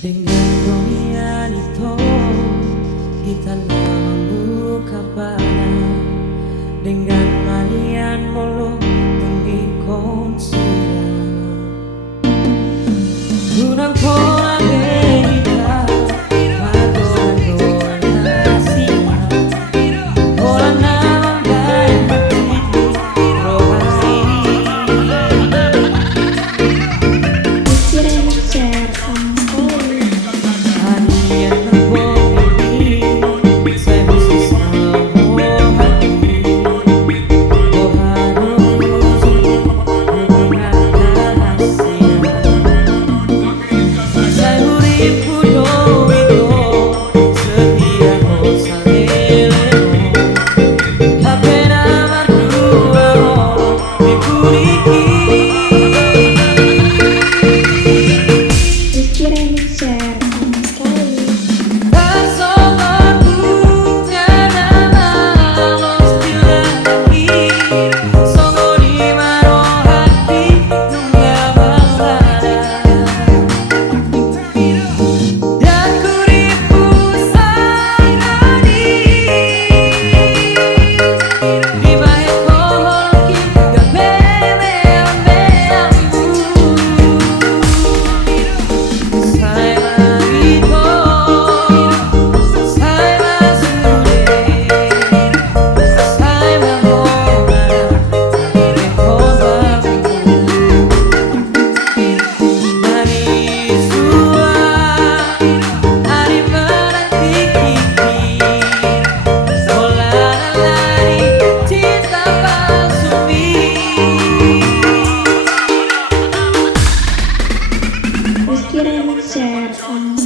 Dengan dunia itu kita membuka pada dengan manian mulu tinggi konsiran gunang pola beda magoan nasihat pola nambah hati rohani Pikiran share sama sekali. hadiah terboli saya bisa semua hati oh harus mengingatkan hasil saya urip kudu itu setia oh salelemo hape nama dua orang dikuriki Pikiran share sama sekali. Pikiran share sama